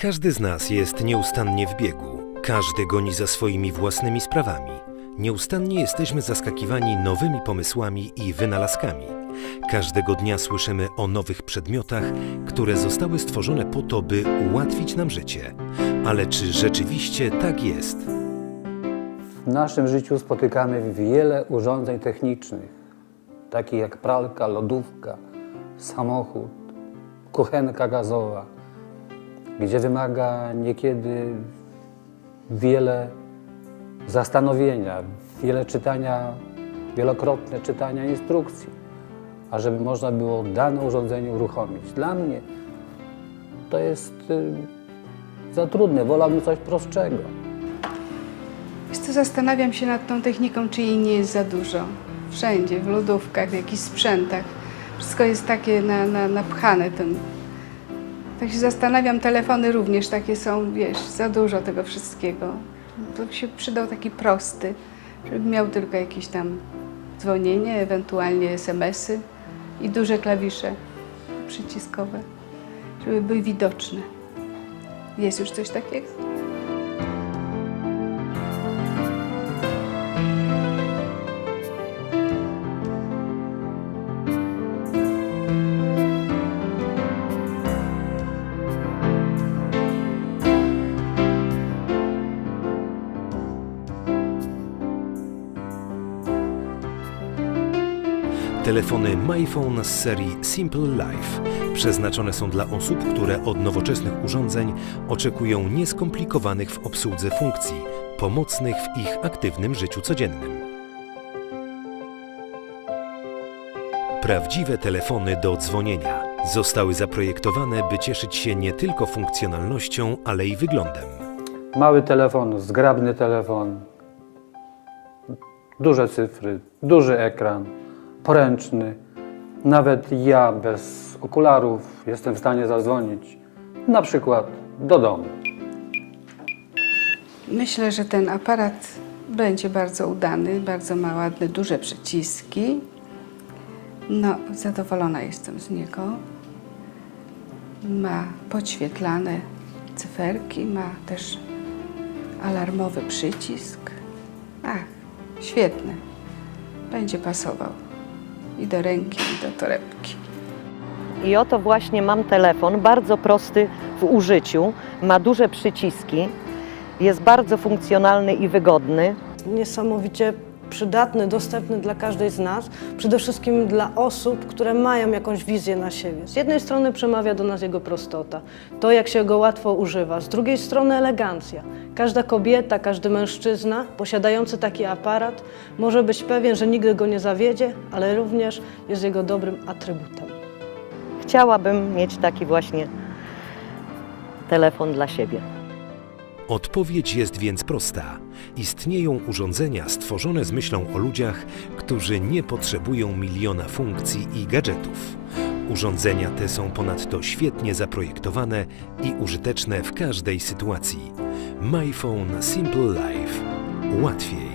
Każdy z nas jest nieustannie w biegu. Każdy goni za swoimi własnymi sprawami. Nieustannie jesteśmy zaskakiwani nowymi pomysłami i wynalazkami. Każdego dnia słyszymy o nowych przedmiotach, które zostały stworzone po to, by ułatwić nam życie. Ale czy rzeczywiście tak jest? W naszym życiu spotykamy wiele urządzeń technicznych, takich jak pralka, lodówka, samochód, kuchenka gazowa, gdzie wymaga niekiedy wiele zastanowienia, wiele czytania, wielokrotne czytania instrukcji, ażeby można było dane urządzenie uruchomić. Dla mnie to jest y, za trudne, wolałbym coś prostszego. Wiesz zastanawiam się nad tą techniką, czy jej nie jest za dużo. Wszędzie, w lodówkach, w jakichś sprzętach. Wszystko jest takie na, na, napchane tym. Tak się zastanawiam, telefony również takie są, wiesz, za dużo tego wszystkiego. To by się przydał taki prosty, żeby miał tylko jakieś tam dzwonienie, ewentualnie SMS-y i duże klawisze przyciskowe, żeby były widoczne. Jest już coś takiego? Telefony MyPhone z serii Simple Life przeznaczone są dla osób, które od nowoczesnych urządzeń oczekują nieskomplikowanych w obsłudze funkcji, pomocnych w ich aktywnym życiu codziennym. Prawdziwe telefony do dzwonienia zostały zaprojektowane, by cieszyć się nie tylko funkcjonalnością, ale i wyglądem. Mały telefon, zgrabny telefon, duże cyfry, duży ekran, poręczny. Nawet ja bez okularów jestem w stanie zadzwonić, na przykład do domu. Myślę, że ten aparat będzie bardzo udany, bardzo ma ładne, duże przyciski. No, zadowolona jestem z niego. Ma podświetlane cyferki, ma też alarmowy przycisk. Ach, świetny. Będzie pasował i do ręki, i do torebki. I oto właśnie mam telefon, bardzo prosty w użyciu, ma duże przyciski, jest bardzo funkcjonalny i wygodny. niesamowicie przydatny, dostępny dla każdej z nas, przede wszystkim dla osób, które mają jakąś wizję na siebie. Z jednej strony przemawia do nas jego prostota, to jak się go łatwo używa, z drugiej strony elegancja. Każda kobieta, każdy mężczyzna posiadający taki aparat może być pewien, że nigdy go nie zawiedzie, ale również jest jego dobrym atrybutem. Chciałabym mieć taki właśnie telefon dla siebie. Odpowiedź jest więc prosta. Istnieją urządzenia stworzone z myślą o ludziach, którzy nie potrzebują miliona funkcji i gadżetów. Urządzenia te są ponadto świetnie zaprojektowane i użyteczne w każdej sytuacji. MyPhone Simple Life. Łatwiej.